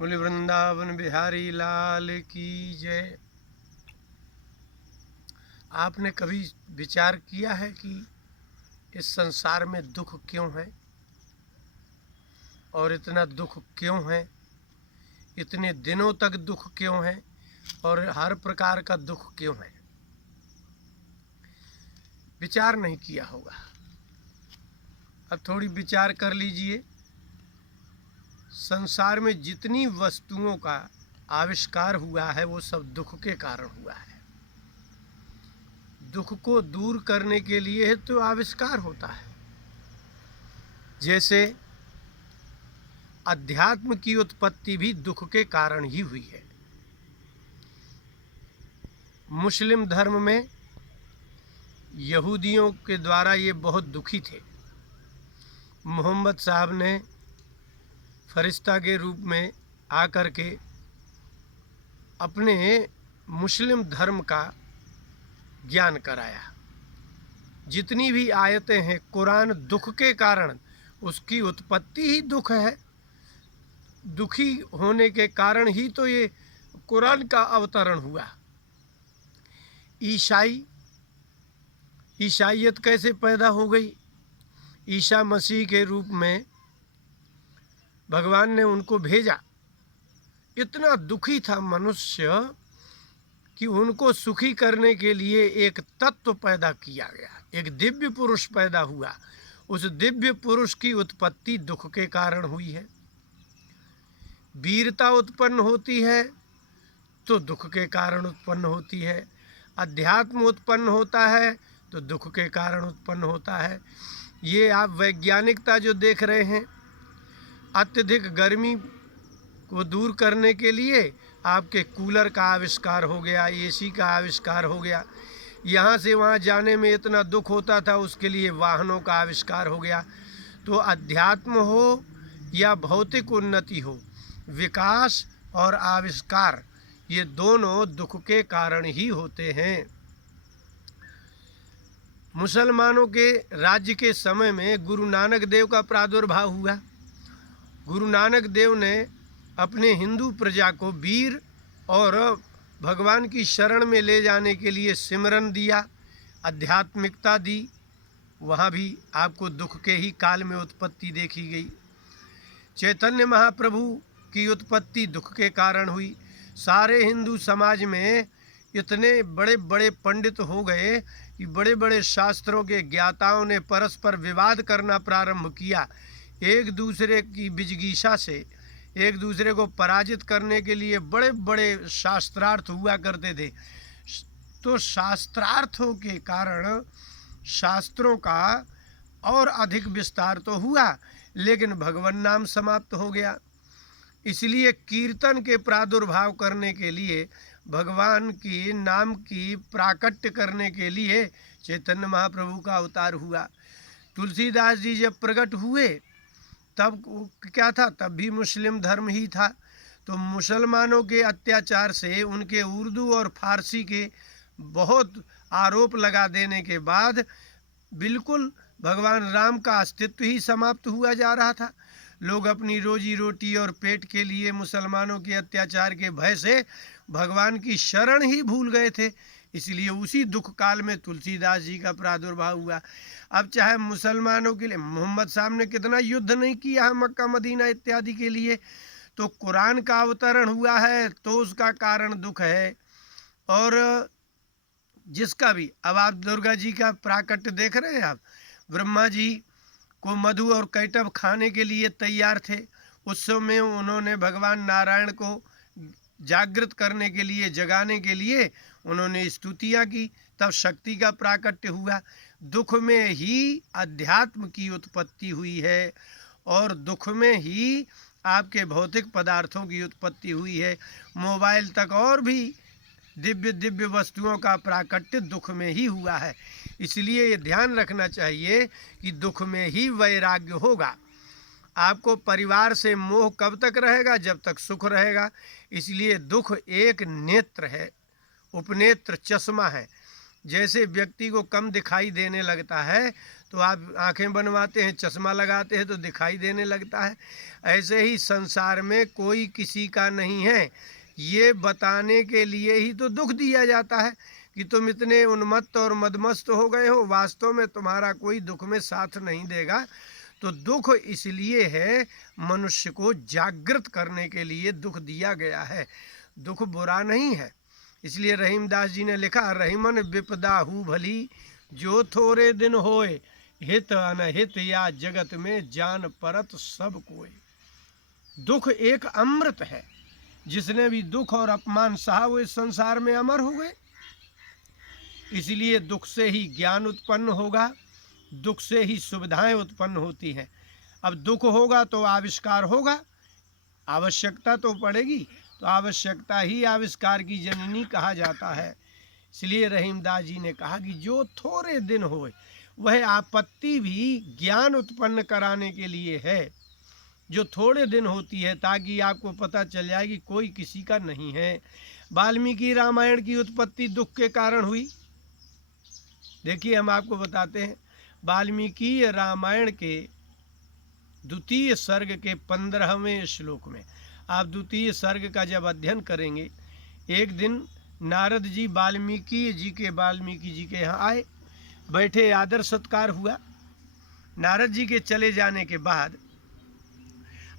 बोले वृंदावन बिहारी लाल की जय। आपने कभी विचार किया है कि इस संसार में दुख क्यों है और इतना दुख क्यों है, इतने दिनों तक दुख क्यों है और हर प्रकार का दुख क्यों है? विचार नहीं किया होगा। अब थोड़ी विचार कर लीजिए। संसार में जितनी वस्तुओं का आविष्कार हुआ है वो सब दुख के कारण हुआ है। दुख को दूर करने के लिए तो आविष्कार होता है। जैसे अध्यात्म की उत्पत्ति भी दुख के कारण ही हुई है। मुस्लिम धर्म में यहूदियों के द्वारा ये बहुत दुखी थे। मोहम्मद साहब ने फरिश्ता के रूप में आकर के अपने मुस्लिम धर्म का ज्ञान कराया। जितनी भी आयतें हैं कुरान दुख के कारण, उसकी उत्पत्ति ही दुख है। दुखी होने के कारण ही तो ये कुरान का अवतरण हुआ। ईसाईयत कैसे पैदा हो गई? ईसा मसीह के रूप में भगवान ने उनको भेजा। इतना दुखी था मनुष्य कि उनको सुखी करने के लिए एक तत्व पैदा किया गया, एक दिव्य पुरुष पैदा हुआ। उस दिव्य पुरुष की उत्पत्ति दुख के कारण हुई है। वीरता उत्पन्न होती है तो दुख के कारण उत्पन्न होती है। अध्यात्म उत्पन्न होता है तो दुख के कारण उत्पन्न होता है। ये आप वैज्ञानिकता जो देख रहे हैं, अत्यधिक गर्मी को दूर करने के लिए आपके कूलर का आविष्कार हो गया, एसी का आविष्कार हो गया। यहाँ से वहाँ जाने में इतना दुख होता था, उसके लिए वाहनों का आविष्कार हो गया। तो अध्यात्म हो या भौतिक उन्नति हो, विकास और आविष्कार ये दोनों दुख के कारण ही होते हैं। मुसलमानों के राज्य के समय में गुरु नानक देव का प्रादुर्भाव हुआ। गुरु नानक देव ने अपने हिंदू प्रजा को वीर और भगवान की शरण में ले जाने के लिए सिमरन दिया, आध्यात्मिकता दी। वहाँ भी आपको दुख के ही काल में उत्पत्ति देखी गई। चैतन्य महाप्रभु की उत्पत्ति दुख के कारण हुई। सारे हिंदू समाज में इतने बड़े बड़े पंडित हो गए कि बड़े बड़े शास्त्रों के ज्ञाताओं ने परस्पर विवाद करना प्रारंभ किया। एक दूसरे की विजिगीषा से एक दूसरे को पराजित करने के लिए बड़े बड़े शास्त्रार्थ हुआ करते थे। तो शास्त्रार्थों के कारण शास्त्रों का और अधिक विस्तार तो हुआ, लेकिन भगवान नाम समाप्त हो गया। इसलिए कीर्तन के प्रादुर्भाव करने के लिए, भगवान की नाम की प्राकट्य करने के लिए चैतन्य महाप्रभु का अवतार हुआ। तुलसीदास जी जब प्रकट हुए तब क्या था? तब भी मुस्लिम धर्म ही था। तो मुसलमानों के अत्याचार से उनके उर्दू और फारसी के बहुत आरोप लगा देने के बाद बिल्कुल भगवान राम का अस्तित्व ही समाप्त हुआ जा रहा था। लोग अपनी रोजी रोटी और पेट के लिए मुसलमानों के अत्याचार के भय से भगवान की शरण ही भूल गए थे। इसलिए उसी दुख काल में तुलसीदास जी का प्रादुर्भाव हुआ। अब चाहे मुसलमानों के लिए मोहम्मद साहब ने कितना युद्ध नहीं किया है मक्का मदीना इत्यादि के लिए, तो कुरान का अवतरण हुआ है तो उसका कारण दुख है। और जिसका भी, अब आप दुर्गा जी का प्राकट्य देख रहे हैं, आप ब्रह्मा जी को मधु और कैटब खाने के लिए तैयार थे। उस समय उन्होंने भगवान नारायण को जागृत करने के लिए, जगाने के लिए उन्होंने स्तुतियाँ की, तब शक्ति का प्राकट्य हुआ। दुख में ही अध्यात्म की उत्पत्ति हुई है और दुख में ही आपके भौतिक पदार्थों की उत्पत्ति हुई है। मोबाइल तक और भी दिव्य दिव्य वस्तुओं का प्राकट्य दुख में ही हुआ है। इसलिए ये ध्यान रखना चाहिए कि दुख में ही वैराग्य होगा। आपको परिवार से मोह कब तक रहेगा? जब तक सुख रहेगा। इसलिए दुख एक नेत्र है, उपनेत्र चश्मा है। जैसे व्यक्ति को कम दिखाई देने लगता है तो आप आंखें बनवाते हैं, चश्मा लगाते हैं तो दिखाई देने लगता है। ऐसे ही संसार में कोई किसी का नहीं है, ये बताने के लिए ही तो दुख दिया जाता है कि तुम इतने उन्मत्त और मदमस्त हो गए हो, वास्तव में तुम्हारा कोई दुख में साथ नहीं देगा। तो दुख इसलिए है, मनुष्य को जागृत करने के लिए दुख दिया गया है। दुख बुरा नहीं है। इसलिए रहीमदास जी ने लिखा, रहीमन विपदा हु भली, जो थोड़े दिन होए, हित अनहित या जगत में जान परत सब कोई। दुख एक अमृत है, जिसने भी दुख और अपमान सहा वो इस संसार में अमर हो गए। इसलिए दुख से ही ज्ञान उत्पन्न होगा, दुख से ही सुविधाएं उत्पन्न होती हैं। अब दुख होगा तो आविष्कार होगा, आवश्यकता तो पड़ेगी, तो आवश्यकता ही आविष्कार की जननी कहा जाता है। इसलिए रहीमदास जी ने कहा कि जो थोड़े दिन होए, वह आपत्ति भी ज्ञान उत्पन्न कराने के लिए है, जो थोड़े दिन होती है, ताकि आपको पता चल जाए कि कोई किसी का नहीं है। वाल्मीकि रामायण की उत्पत्ति दुख के कारण हुई। देखिए, हम आपको बताते हैं, वाल्मीकि रामायण के द्वितीय सर्ग के 15वें श्लोक में, आप द्वितीय सर्ग का जब अध्ययन करेंगे, एक दिन नारद जी वाल्मीकि जी के यहाँ आए, बैठे, आदर सत्कार हुआ। नारद जी के चले जाने के बाद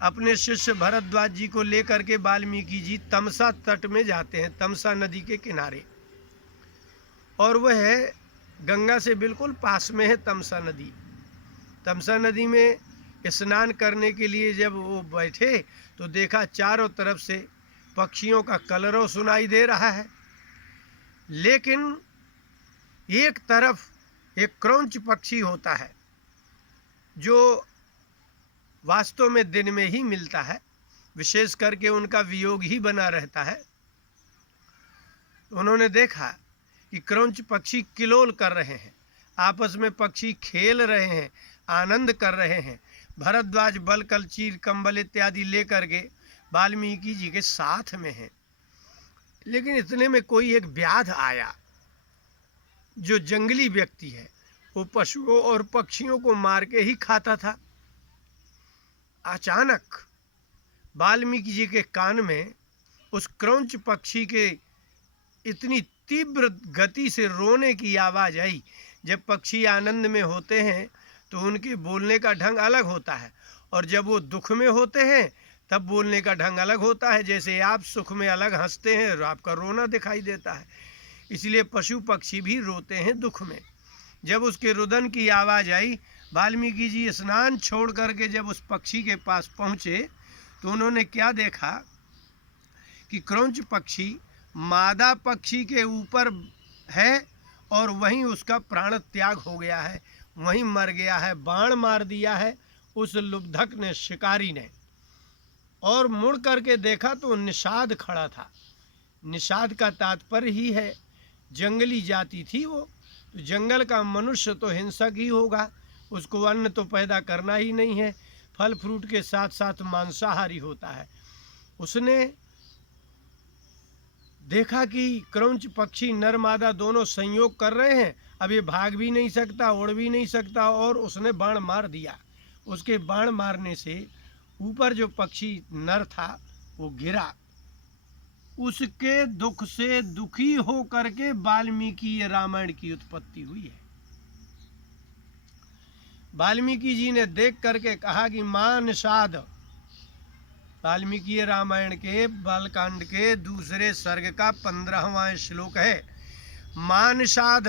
अपने शिष्य भरद्वाज जी को लेकर के वाल्मीकि जी तमसा तट में जाते हैं, तमसा नदी के किनारे, और वह गंगा से बिल्कुल पास में है तमसा नदी। तमसा नदी में स्नान करने के लिए जब वो बैठे तो देखा चारों तरफ से पक्षियों का कलरव सुनाई दे रहा है, लेकिन एक तरफ एक क्रौंच पक्षी होता है जो वास्तव में दिन में ही मिलता है, विशेष करके उनका वियोग ही बना रहता है। उन्होंने देखा कि क्रौंच पक्षी किलोल कर रहे हैं, आपस में पक्षी खेल रहे हैं, आनंद कर रहे हैं। भरद्वाज बल कल चीर कंबल इत्यादि लेकर के वाल्मीकि जी के साथ में हैं। लेकिन इतने में कोई एक व्याध आया, जो जंगली व्यक्ति है, वो पशुओं और पक्षियों को मार के ही खाता था। अचानक वाल्मीकि जी के कान में उस क्रौंच पक्षी के इतनी तीव्र गति से रोने की आवाज़ आई। जब पक्षी आनंद में होते हैं तो उनके बोलने का ढंग अलग होता है, और जब वो दुख में होते हैं तब बोलने का ढंग अलग होता है। जैसे आप सुख में अलग हंसते हैं और आपका रोना दिखाई देता है, इसलिए पशु पक्षी भी रोते हैं दुख में। जब उसके रुदन की आवाज़ आई, वाल्मीकि जी स्नान छोड़ करके जब उस पक्षी के पास पहुँचे तो उन्होंने क्या देखा कि क्रौंच पक्षी मादा पक्षी के ऊपर है और वहीं उसका प्राण त्याग हो गया है, वहीं मर गया है, बाण मार दिया है उस लुब्धक ने, शिकारी ने। और मुड़ करके देखा तो निषाद खड़ा था। निषाद का तात्पर्य ही है जंगली जाति थी वो, तो जंगल का मनुष्य तो हिंसक ही होगा, उसको अन्न तो पैदा करना ही नहीं है, फल फ्रूट के साथ साथ मांसाहारी होता है। उसने देखा कि क्रौंच पक्षी नर मादा दोनों संयोग कर रहे हैं, अब ये भाग भी नहीं सकता, उड़ भी नहीं सकता, और उसने बाण मार दिया। उसके बाण मारने से ऊपर जो पक्षी नर था वो गिरा। उसके दुख से दुखी हो करके वाल्मीकि रामायण की उत्पत्ति हुई है। वाल्मीकि जी ने देख करके कहा कि मां निषाद, वाल्मीकि रामायण के बालकांड के दूसरे सर्ग का 15वां श्लोक है। मां निषाद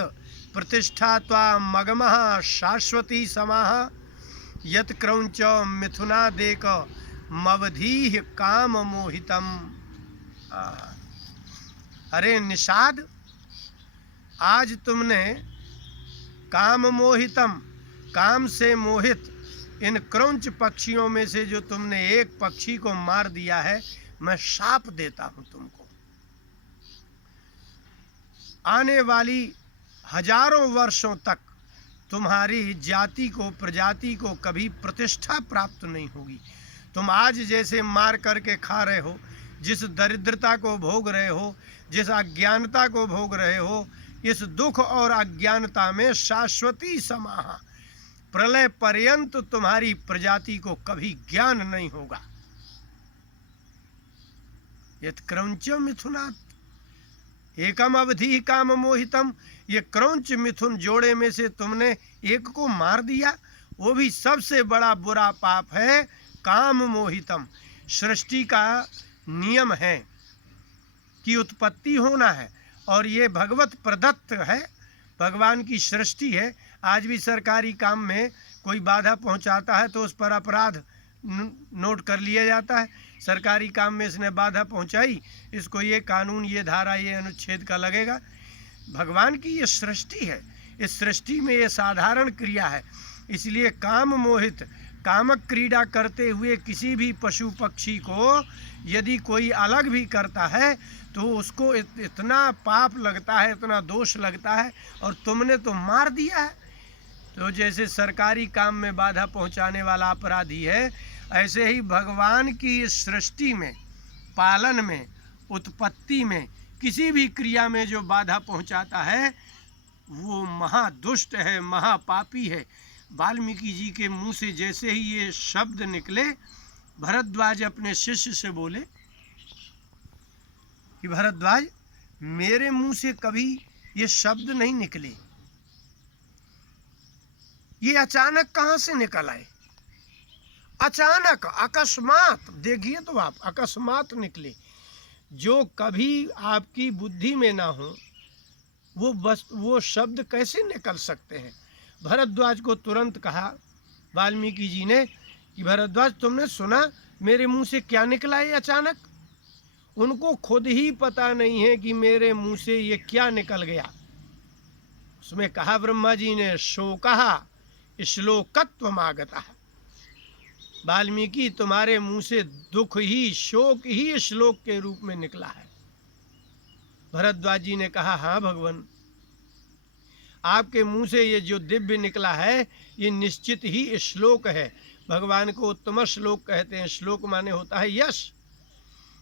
प्रतिष्ठा त्वा मगमः शाश्वती समाः, यत क्रौंच मिथुनादेक मवधीह काम मोहितम। अरे निषाद, आज तुमने काम मोहितम, काम से मोहित इन क्रौंच पक्षियों में से जो तुमने एक पक्षी को मार दिया है, मैं शाप देता हूं तुमको। आने वाली हजारों वर्षों तक तुम्हारी जाति को, प्रजाति को कभी प्रतिष्ठा प्राप्त नहीं होगी। तुम आज जैसे मार करके खा रहे हो, जिस दरिद्रता को भोग रहे हो, जिस अज्ञानता को भोग रहे हो, इस दुख और अज्ञानता में शाश्वती समाहा, प्रलय पर्यंत तुम्हारी प्रजाति को कभी ज्ञान नहीं होगा। यत् क्रौंच मिथुनात् एकम अवधि काम मोहितम, ये क्रौंच मिथुन जोड़े में से तुमने एक को मार दिया, वो भी सबसे बड़ा बुरा पाप है। काम मोहितम, सृष्टि का नियम है कि उत्पत्ति होना है और ये भगवत प्रदत्त है, भगवान की सृष्टि है। आज भी सरकारी काम में कोई बाधा पहुंचाता है तो उस पर अपराध नोट कर लिया जाता है। सरकारी काम में इसने बाधा पहुंचाई, इसको ये कानून, ये धारा, ये अनुच्छेद का लगेगा। भगवान की ये सृष्टि है, इस सृष्टि में ये साधारण क्रिया है। इसलिए काम मोहित, कामक क्रीड़ा करते हुए किसी भी पशु पक्षी को यदि कोई अलग भी करता है तो उसको इतना पाप लगता है, इतना दोष लगता है, और तुमने तो मार दिया है। तो जैसे सरकारी काम में बाधा पहुंचाने वाला अपराधी है, ऐसे ही भगवान की इस सृष्टि में, पालन में, उत्पत्ति में, किसी भी क्रिया में जो बाधा पहुंचाता है वो महादुष्ट है, महापापी है। वाल्मीकि जी के मुंह से जैसे ही ये शब्द निकले, भरद्वाज अपने शिष्य से बोले कि भरद्वाज, मेरे मुंह से कभी ये शब्द नहीं निकले, ये अचानक कहाँ से निकल आए? अचानक, अकस्मात, देखिए तो आप, अकस्मात निकले। जो कभी आपकी बुद्धि में ना हो वो शब्द कैसे निकल सकते हैं? भरद्वाज को तुरंत कहा वाल्मीकि जी ने कि भरद्वाज, तुमने सुना मेरे मुंह से क्या निकला है अचानक? उनको खुद ही पता नहीं है कि मेरे मुंह से ये क्या निकल गया। उसमें कहा ब्रह्मा जी ने, शोकः श्लोकत्वमागतः, वाल्मीकि तुम्हारे मुंह से दुख ही, शोक ही श्लोक के रूप में निकला है। भरद्वाज जी ने कहा, हाँ भगवान, आपके मुंह से ये जो दिव्य निकला है ये निश्चित ही श्लोक है। भगवान को उत्तम श्लोक कहते हैं। श्लोक माने होता है यश,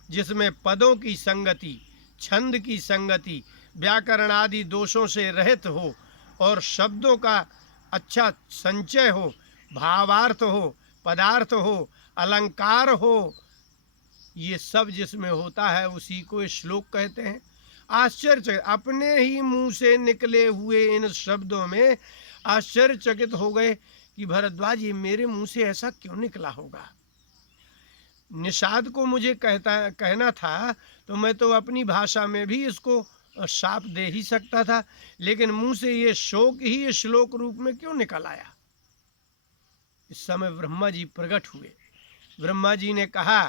जिसमें पदों की संगति, छंद की संगति, व्याकरण आदि दोषों से रहित हो और शब्दों का अच्छा संचय हो, भावार्थ हो, पदार्थ हो, अलंकार हो, ये सब जिसमें होता है उसी को श्लोक कहते हैं। आश्चर्य, अपने ही मुंह से निकले हुए इन शब्दों में आश्चर्यचकित हो गए कि भरद्वाज, ये मेरे मुंह से ऐसा क्यों निकला होगा? निषाद को मुझे कहना था तो मैं तो अपनी भाषा में भी इसको शाप दे ही सकता था, लेकिन मुंह से ये शोक ही श्लोक रूप में क्यों निकल आया? इस समय ब्रह्मा जी प्रकट हुए। ब्रह्मा जी ने कहा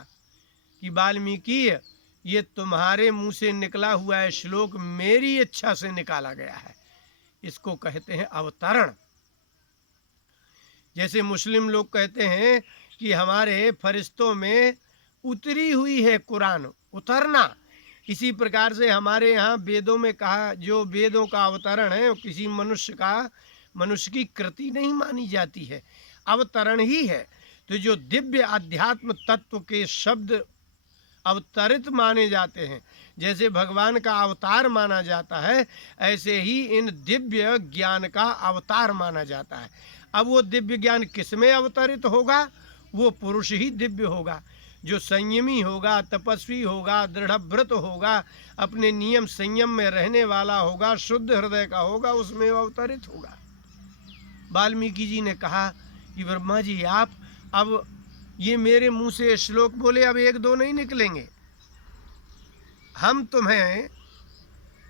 कि वाल्मीकि, ये तुम्हारे मुंह से निकला हुआ है श्लोक मेरी इच्छा से निकाला गया है। इसको कहते हैं अवतरण। जैसे मुस्लिम लोग कहते हैं कि हमारे फरिश्तों में उतरी हुई है कुरान, उतरना, इसी प्रकार से हमारे यहाँ वेदों में कहा, जो वेदों का अवतरण है वो किसी मनुष्य की कृति नहीं मानी जाती है, अवतरण ही है। तो जो दिव्य अध्यात्म तत्व के शब्द अवतरित माने जाते हैं, जैसे भगवान का अवतार माना जाता है, ऐसे ही इन दिव्य ज्ञान का अवतार माना जाता है। अब वो दिव्य ज्ञान किसमें अवतरित होगा? वो पुरुष ही दिव्य होगा, जो संयमी होगा, तपस्वी होगा, दृढ़व्रत होगा, अपने नियम संयम में रहने वाला होगा, शुद्ध हृदय का होगा, उसमें अवतरित होगा। वाल्मीकि जी ने कहा कि ब्रह्मा जी, आप अब ये मेरे मुंह से श्लोक बोले, अब एक दो नहीं निकलेंगे। हम तुम्हें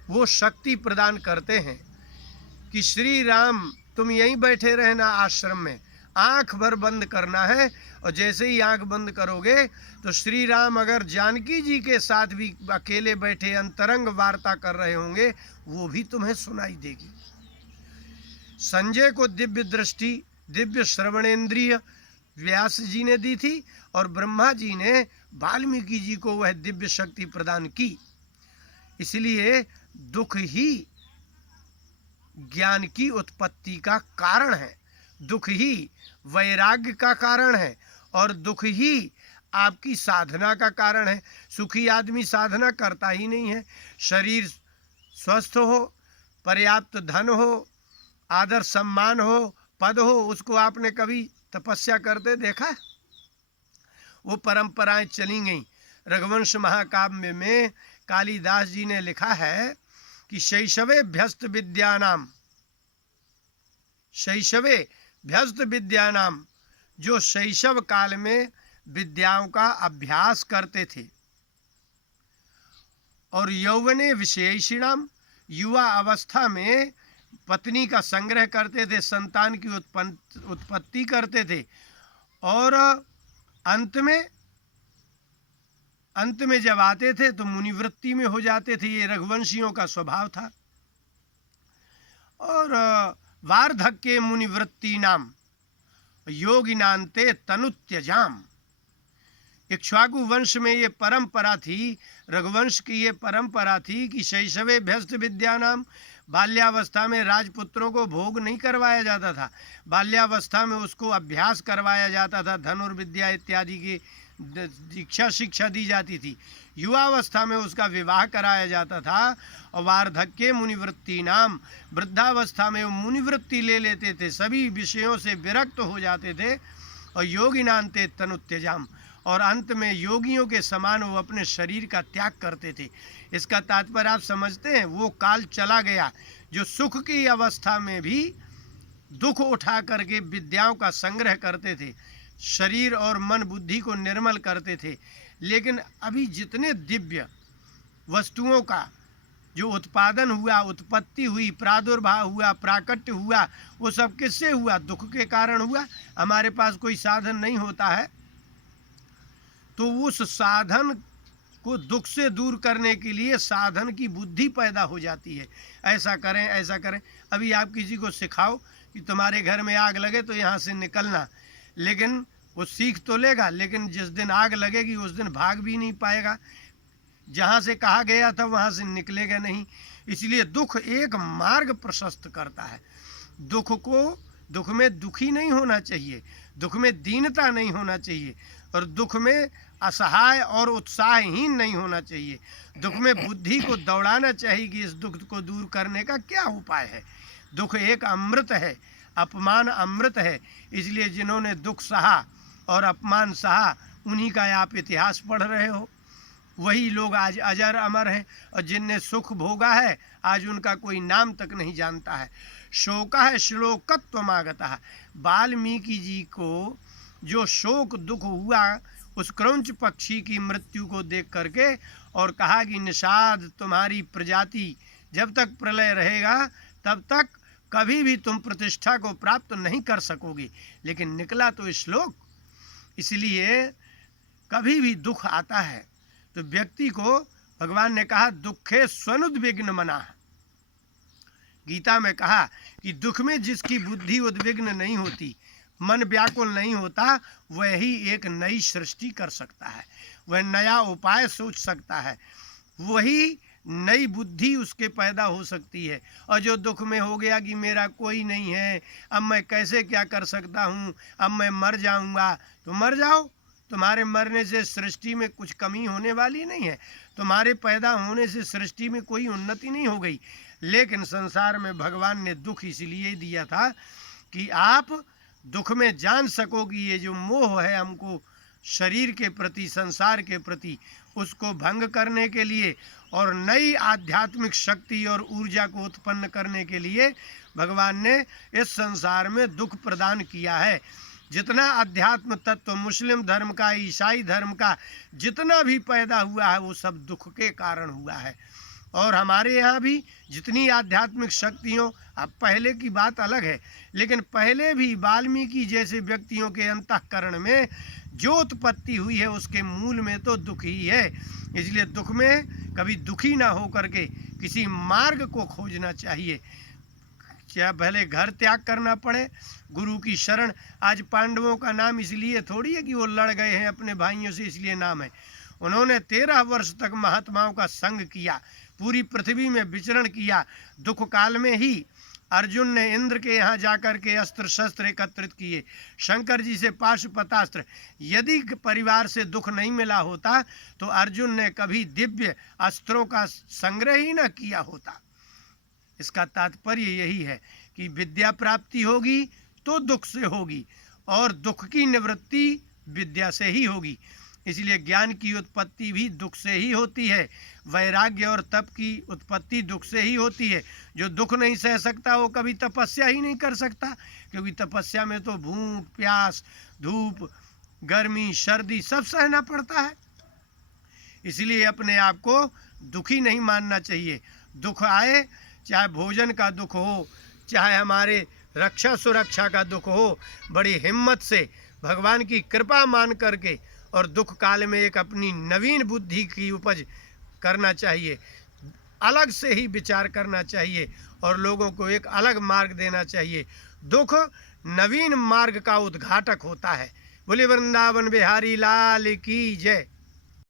वो शक्ति प्रदान करते हैं कि श्री राम, तुम यहीं बैठे रहना आश्रम में, आंख भर बंद करना है, और जैसे ही आंख बंद करोगे तो श्री राम अगर जानकी जी के साथ भी अकेले बैठे अंतरंग वार्ता कर रहे होंगे, वो भी तुम्हें सुनाई देगी। संजय को दिव्य दृष्टि, दिव्य श्रवणेन्द्रिय व्यास जी ने दी थी, और ब्रह्मा जी ने वाल्मीकि जी को वह दिव्य शक्ति प्रदान की। इसलिए दुख ही ज्ञान की उत्पत्ति का कारण है, दुख ही वैराग्य का कारण है, और दुख ही आपकी साधना का कारण है। सुखी आदमी साधना करता ही नहीं है। शरीर स्वस्थ हो, पर्याप्त धन हो, आदर सम्मान हो, पद हो, उसको आपने कभी तपस्या करते देखा है? वो परंपराएं चली गईं। रघुवंश महाकाव्य में कालिदास जी ने लिखा है कि शैशवे भ्यस्त विद्यानाम, जो शैशव काल में विद्याओं का अभ्यास करते थे, और यौवने विशेषिणाम, युवा अवस्था में पत्नी का संग्रह करते थे, संतान की उत्पत्ति करते थे, और अंत में जब आते थे तो मुनिवृत्ति में हो जाते थे। ये रघुवंशियों का स्वभाव था। और वार्धक्ये मुनिवृत्ति नाम योगिनान्ते तनुत्यजाम, इक्ष्वाकु वंश में ये परंपरा थी, रघुवंश की ये परंपरा थी कि शैशवे भ्यस्त विद्यानाम, बाल्यावस्था में राजपुत्रों को भोग नहीं करवाया जाता था, बाल्यावस्था में उसको अभ्यास करवाया जाता था, धनुर्विद्या इत्यादि की शिक्षा दी जाती थी, युवावस्था में उसका विवाह कराया जाता था। और वार्धक्य मुनिवृत्ति नाम, वृद्धावस्था में वो मुनिवृत्ति ले लेते थे, सभी विषयों से विरक्त हो जाते थे। और योगिनान्ते तनुत्यजाम, और अंत में योगियों के समान वो अपने शरीर का त्याग करते थे। इसका तात्पर्य आप समझते हैं? वो काल चला गया जो सुख की अवस्था में भी दुख उठा करके विद्याओं का संग्रह करते थे, शरीर और मन बुद्धि को निर्मल करते थे। लेकिन अभी जितने दिव्य वस्तुओं का जो उत्पादन हुआ, उत्पत्ति हुई, प्रादुर्भाव हुआ, प्राकट्य हुआ, वो सब किससे हुआ? दुख के कारण हुआ। हमारे पास कोई साधन नहीं होता है तो उस साधन को दुख से दूर करने के लिए साधन की बुद्धि पैदा हो जाती है, ऐसा करें ऐसा करें। अभी आप किसी को सिखाओ कि तुम्हारे घर में आग लगे तो यहाँ से निकलना, लेकिन वो सीख तो लेगा, लेकिन जिस दिन आग लगेगी उस दिन भाग भी नहीं पाएगा, जहाँ से कहा गया था वहाँ से निकलेगा नहीं। इसलिए दुख एक मार्ग प्रशस्त करता है। दुख में दुखी नहीं होना चाहिए, दुख में दीनता नहीं होना चाहिए, और दुख में असहाय और उत्साहहीन नहीं होना चाहिए। दुख में बुद्धि को दौड़ाना चाहिए कि इस दुख को दूर करने का क्या उपाय है। दुख एक अमृत है, अपमान अमृत है। इसलिए जिन्होंने दुख सहा और अपमान सहा, उन्हीं का आप इतिहास पढ़ रहे हो। वही लोग आज अजर अमर हैं, और जिनने सुख भोगा है आज उनका कोई नाम तक नहीं जानता है। शोका है श्लोकत्वमागतः, वाल्मीकि जी को जो शोक दुख हुआ उस क्रौंच पक्षी की मृत्यु को देख करके, और कहा कि निषाद तुम्हारी प्रजाति जब तक प्रलय रहेगा तब तक कभी भी तुम प्रतिष्ठा को प्राप्त नहीं कर सकोगे। लेकिन निकला तो श्लोक। इसलिए कभी भी दुख आता है तो व्यक्ति को भगवान ने कहा दुखे स्वनुद्विग्न मना। गीता में कहा कि दुख में जिसकी बुद्धि उद्विग्न नहीं होती, मन व्याकुल नहीं होता, वही एक नई सृष्टि कर सकता है, वह नया उपाय सोच सकता है, वही नई बुद्धि उसके पैदा हो सकती है। और जो दुख में हो गया कि मेरा कोई नहीं है, अब मैं कैसे क्या कर सकता हूँ, अब मैं मर जाऊँगा, तो मर जाओ। तुम्हारे मरने से सृष्टि में कुछ कमी होने वाली नहीं है, तुम्हारे पैदा होने से सृष्टि में कोई उन्नति नहीं हो गई। लेकिन संसार में भगवान ने दुख इसलिए दिया था कि आप दुख में जान सको कि ये जो मोह है हमको शरीर के प्रति, संसार के प्रति, उसको भंग करने के लिए और नई आध्यात्मिक शक्ति और ऊर्जा को उत्पन्न करने के लिए भगवान ने इस संसार में दुख प्रदान किया है। जितना अध्यात्म तत्व मुस्लिम धर्म का, ईसाई धर्म का जितना भी पैदा हुआ है वो सब दुख के कारण हुआ है। और हमारे यहाँ भी जितनी आध्यात्मिक शक्तियों, अब पहले की बात अलग है, लेकिन पहले भी वाल्मीकि जैसे व्यक्तियों के अंतःकरण में जो उत्पत्ति हुई है उसके मूल में तो दुख ही है। इसलिए दुख में कभी दुखी ना हो करके किसी मार्ग को खोजना चाहिए, चाहे भले घर त्याग करना पड़े, गुरु की शरण। आज पांडवों का नाम इसलिए थोड़ी है कि वो लड़ गए हैं अपने भाइयों से, इसलिए नाम है। उन्होंने 13 वर्ष तक महात्माओं का संग किया, पूरी पृथ्वी में विचरण किया। दुख काल में ही अर्जुन ने इंद्र के यहाँ जाकर के अस्त्र शस्त्र एकत्रित किए, शंकर जी से पाशुपतास्त्र। यदि परिवार से दुख नहीं मिला होता तो अर्जुन ने कभी दिव्य अस्त्रों का संग्रह ही न किया होता। इसका तात्पर्य यही है कि विद्या प्राप्ति होगी तो दुख से होगी और दुख की निवृत्ति विद्या से ही होगी। इसलिए ज्ञान की उत्पत्ति भी दुख से ही होती है। वैराग्य और तप की उत्पत्ति दुख से ही होती है। जो दुख नहीं सह सकता वो कभी तपस्या ही नहीं कर सकता, क्योंकि तपस्या में तो भूख, प्यास, धूप, गर्मी, सर्दी सब सहना पड़ता है। इसलिए अपने आप को दुखी नहीं मानना चाहिए। दुख आए, चाहे भोजन का दुख हो, चाहे हमारे रक्षा सुरक्षा का दुख हो, बड़ी हिम्मत से भगवान की कृपा मान करके और दुख काल में एक अपनी नवीन बुद्धि की उपज करना चाहिए, अलग से ही विचार करना चाहिए और लोगों को एक अलग मार्ग देना चाहिए। दुख नवीन मार्ग का उद्घाटक होता है। बोले वृंदावन बिहारी लाल की जय।